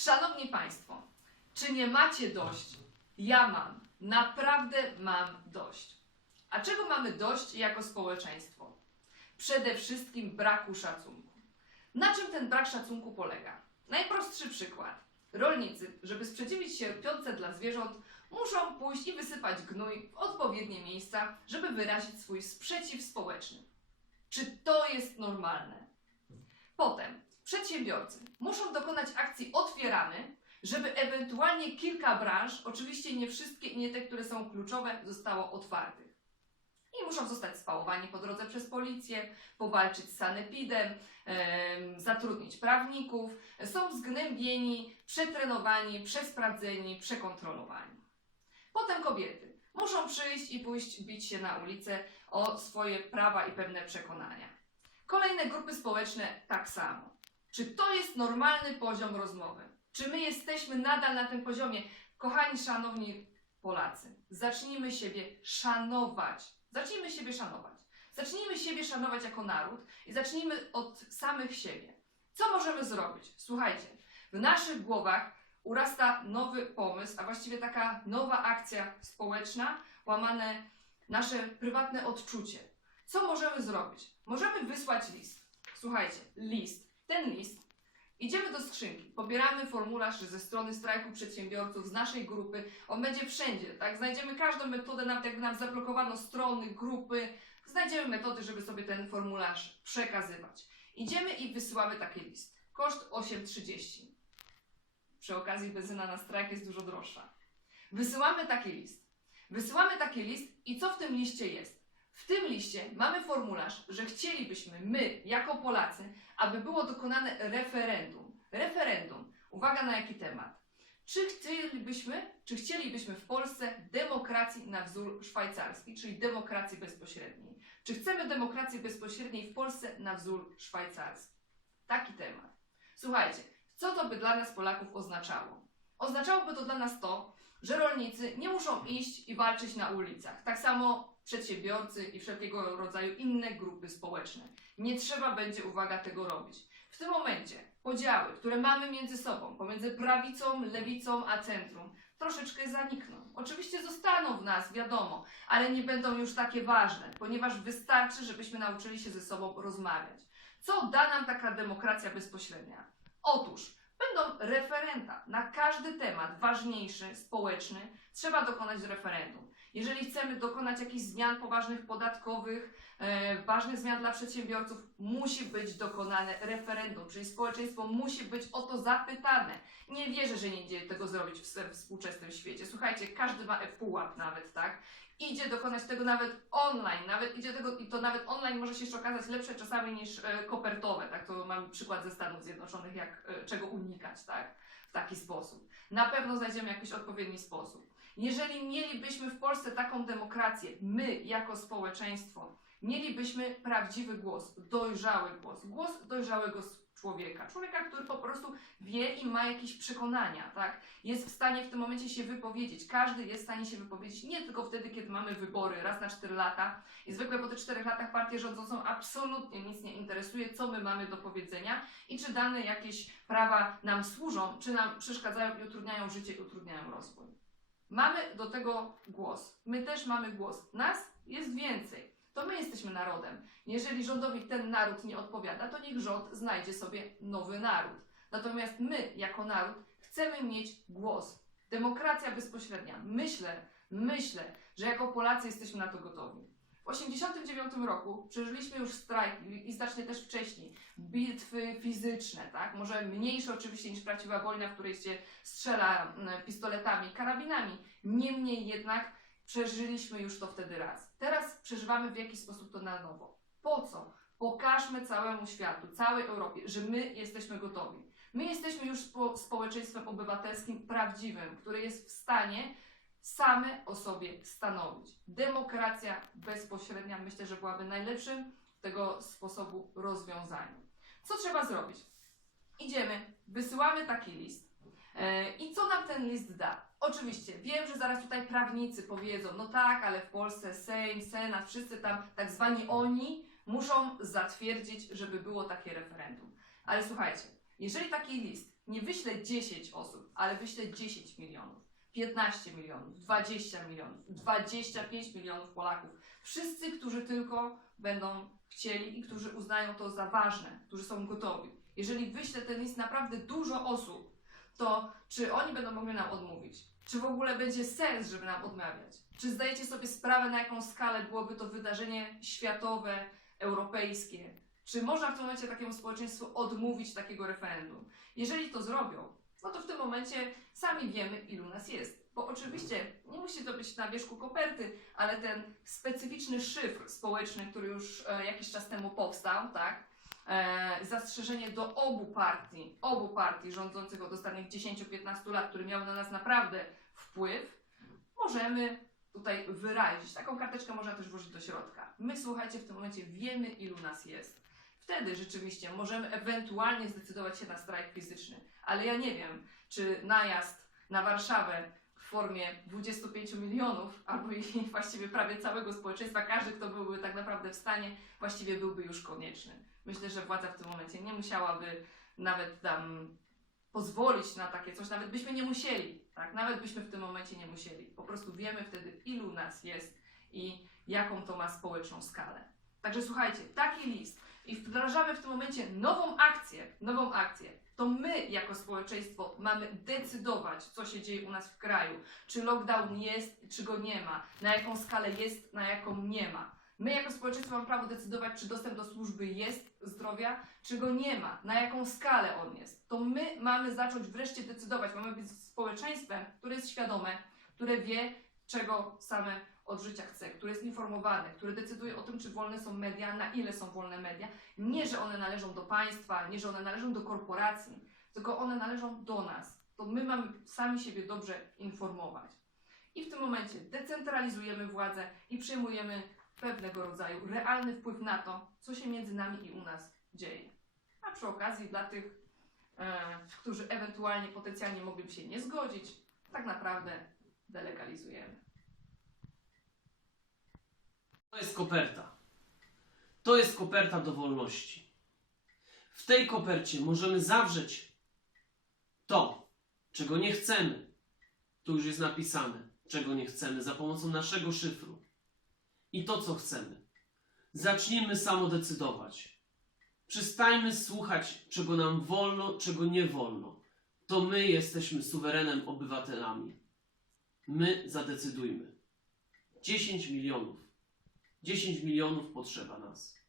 Szanowni Państwo, czy nie macie dość? Ja mam. Naprawdę mam dość. A czego mamy dość jako społeczeństwo? Przede wszystkim braku szacunku. Na czym ten brak szacunku polega? Najprostszy przykład. Rolnicy, żeby sprzeciwić się piątce dla zwierząt, muszą pójść i wysypać gnój w odpowiednie miejsca, żeby wyrazić swój sprzeciw społeczny. Czy to jest normalne? Potem przedsiębiorcy muszą dokonać akcji otwieramy, żeby ewentualnie kilka branż, oczywiście nie wszystkie i nie te, które są kluczowe, zostało otwartych. I muszą zostać spałowani po drodze przez policję, powalczyć z sanepidem, em, zatrudnić prawników. Są zgnębieni, przetrenowani, przesprawdzeni, przekontrolowani. Potem kobiety muszą przyjść i pójść bić się na ulicę o swoje prawa i pewne przekonania. Kolejne grupy społeczne tak samo. Czy to jest normalny poziom rozmowy? Czy my jesteśmy nadal na tym poziomie? Kochani, szanowni Polacy, zacznijmy siebie szanować. Zacznijmy siebie szanować. Zacznijmy siebie szanować jako naród i zacznijmy od samych siebie. Co możemy zrobić? Słuchajcie, w naszych głowach urasta nowy pomysł, a właściwie taka nowa akcja społeczna, łamane nasze prywatne odczucie. Co możemy zrobić? Możemy wysłać list. Słuchajcie, list. Ten list Idziemy do skrzynki, pobieramy formularz ze strony strajku przedsiębiorców, z naszej grupy. On będzie wszędzie, tak? Znajdziemy każdą metodę, nawet jak nam zablokowano strony, grupy, znajdziemy metody, żeby sobie ten formularz przekazywać. Idziemy i wysyłamy taki list. Koszt 8,30. Przy okazji benzyna na strajk jest dużo droższa. Wysyłamy taki list. Wysyłamy taki list i co w tym liście jest? W tym liście mamy formularz, że chcielibyśmy my, jako Polacy, aby było dokonane referendum. Referendum. Uwaga na jaki temat. Czy chcielibyśmy, czy chcielibyśmy w Polsce demokracji na wzór szwajcarski, czyli demokracji bezpośredniej? Czy chcemy demokracji bezpośredniej w Polsce na wzór szwajcarski? Taki temat. Słuchajcie, co to by dla nas Polaków oznaczało? Oznaczałoby to dla nas to, że rolnicy nie muszą iść i walczyć na ulicach. Tak samo przedsiębiorcy i wszelkiego rodzaju inne grupy społeczne. Nie trzeba będzie, uwaga, tego robić. W tym momencie podziały, które mamy między sobą, pomiędzy prawicą, lewicą a centrum, troszeczkę zanikną. Oczywiście zostaną w nas, wiadomo, ale nie będą już takie ważne, ponieważ wystarczy, żebyśmy nauczyli się ze sobą rozmawiać. Co da nam taka demokracja bezpośrednia? Otóż będą referenda na każdy temat ważniejszy, społeczny, trzeba dokonać referendum. Jeżeli chcemy dokonać jakichś zmian poważnych podatkowych, e, ważnych zmian dla przedsiębiorców, musi być dokonane referendum, czyli społeczeństwo musi być o to zapytane. Nie wierzę, że nie idzie tego zrobić w współczesnym świecie. Słuchajcie, każdy ma e-pułap nawet, tak? Idzie dokonać tego nawet online, nawet idzie tego, i to nawet online może się jeszcze okazać lepsze czasami niż e, kopertowe, tak? To mamy przykład ze Stanów Zjednoczonych, jak, e, czego unikać, tak? W taki sposób. Na pewno znajdziemy jakiś odpowiedni sposób. Jeżeli mielibyśmy w Polsce taką demokrację, my jako społeczeństwo, mielibyśmy prawdziwy głos, dojrzały głos, głos dojrzałego człowieka, człowieka, który po prostu wie i ma jakieś przekonania, tak? Jest w stanie w tym momencie się wypowiedzieć. Każdy jest w stanie się wypowiedzieć nie tylko wtedy, kiedy mamy wybory, raz na 4 lata i zwykle po tych 4 latach partię rządzącą absolutnie nic nie interesuje, co my mamy do powiedzenia i czy dane jakieś prawa nam służą, czy nam przeszkadzają i utrudniają życie i utrudniają rozwój. Mamy do tego głos. My też mamy głos. Nas jest więcej. To my jesteśmy narodem. Jeżeli rządowi ten naród nie odpowiada, to niech rząd znajdzie sobie nowy naród. Natomiast my, jako naród, chcemy mieć głos. Demokracja bezpośrednia. Myślę, myślę, że jako Polacy jesteśmy na to gotowi. W 1989 roku przeżyliśmy już strajk i- i znacznie też wcześniej bitwy fizyczne, tak? Może mniejsze oczywiście niż prawdziwa wojna, w której się strzela mm, pistoletami, karabinami. Niemniej jednak przeżyliśmy już to wtedy raz. Teraz przeżywamy w jakiś sposób to na nowo. Po co? Pokażmy całemu światu, całej Europie, że my jesteśmy gotowi. My jesteśmy już spo, społeczeństwem obywatelskim prawdziwym, które jest w stanie same o sobie stanowić. Demokracja bezpośrednia myślę, że byłaby najlepszym tego sposobu rozwiązaniem. Co trzeba zrobić? Idziemy, wysyłamy taki list. E, I co nam ten list da? Oczywiście, wiem, że zaraz tutaj prawnicy powiedzą, no tak, ale w Polsce Sejm, Senat, wszyscy tam, tak zwani oni, muszą zatwierdzić, żeby było takie referendum. Ale słuchajcie, jeżeli taki list nie wyślę 10 osób, ale wyślę 10 milionów, 15 milionów, 20 milionów, 25 milionów Polaków. Wszyscy, którzy tylko będą chcieli i którzy uznają to za ważne, którzy są gotowi. Jeżeli wyślę ten list naprawdę dużo osób, to czy oni będą mogli nam odmówić? Czy w ogóle będzie sens, żeby nam odmawiać? Czy zdajecie sobie sprawę, na jaką skalę byłoby to wydarzenie światowe, europejskie? Czy można w tym momencie takiemu społeczeństwu odmówić takiego referendum? Jeżeli to zrobią, no to w tym momencie sami wiemy, ilu nas jest. Bo oczywiście nie musi to być na wierzchu koperty, ale ten specyficzny szyfr społeczny, który już e, jakiś czas temu powstał, tak? E, zastrzeżenie do obu partii, obu partii rządzących od ostatnich 10-15 lat, które miały na nas naprawdę wpływ, możemy tutaj wyrazić. Taką karteczkę można też włożyć do środka. My, słuchajcie, w tym momencie wiemy, ilu nas jest. Wtedy rzeczywiście możemy ewentualnie zdecydować się na strajk fizyczny. Ale ja nie wiem, czy najazd na Warszawę formie 25 milionów, albo i właściwie prawie całego społeczeństwa, każdy, kto byłby tak naprawdę w stanie, właściwie byłby już konieczny. Myślę, że władza w tym momencie nie musiałaby nawet tam pozwolić na takie coś, nawet byśmy nie musieli, tak? Nawet byśmy w tym momencie nie musieli. Po prostu wiemy wtedy, ilu nas jest i jaką to ma społeczną skalę. Także słuchajcie, taki list i wdrażamy w tym momencie nową akcję, nową akcję. To my jako społeczeństwo mamy decydować, co się dzieje u nas w kraju. Czy lockdown jest, czy go nie ma, na jaką skalę jest, na jaką nie ma. My jako społeczeństwo mamy prawo decydować, czy dostęp do służby jest zdrowia, czy go nie ma, na jaką skalę on jest. To my mamy zacząć wreszcie decydować. Mamy być społeczeństwem, które jest świadome, które wie, czego same od życia chce, które jest informowane, które decyduje o tym, czy wolne są media, na ile są wolne media. Nie, że one należą do państwa, nie, że one należą do korporacji, tylko one należą do nas. To my mamy sami siebie dobrze informować. I w tym momencie decentralizujemy władzę i przejmujemy pewnego rodzaju realny wpływ na to, co się między nami i u nas dzieje. A przy okazji dla tych, e, którzy ewentualnie potencjalnie mogliby się nie zgodzić, tak naprawdę delegalizujemy. To jest koperta. To jest koperta do wolności. W tej kopercie możemy zawrzeć to, czego nie chcemy. Tu już jest napisane, czego nie chcemy za pomocą naszego szyfru. I to, co chcemy. Zacznijmy samo decydować. Przestańmy słuchać, czego nam wolno, czego nie wolno. To my jesteśmy suwerenem obywatelami. My zadecydujmy. 10 milionów. 10 milionów potrzeba nas.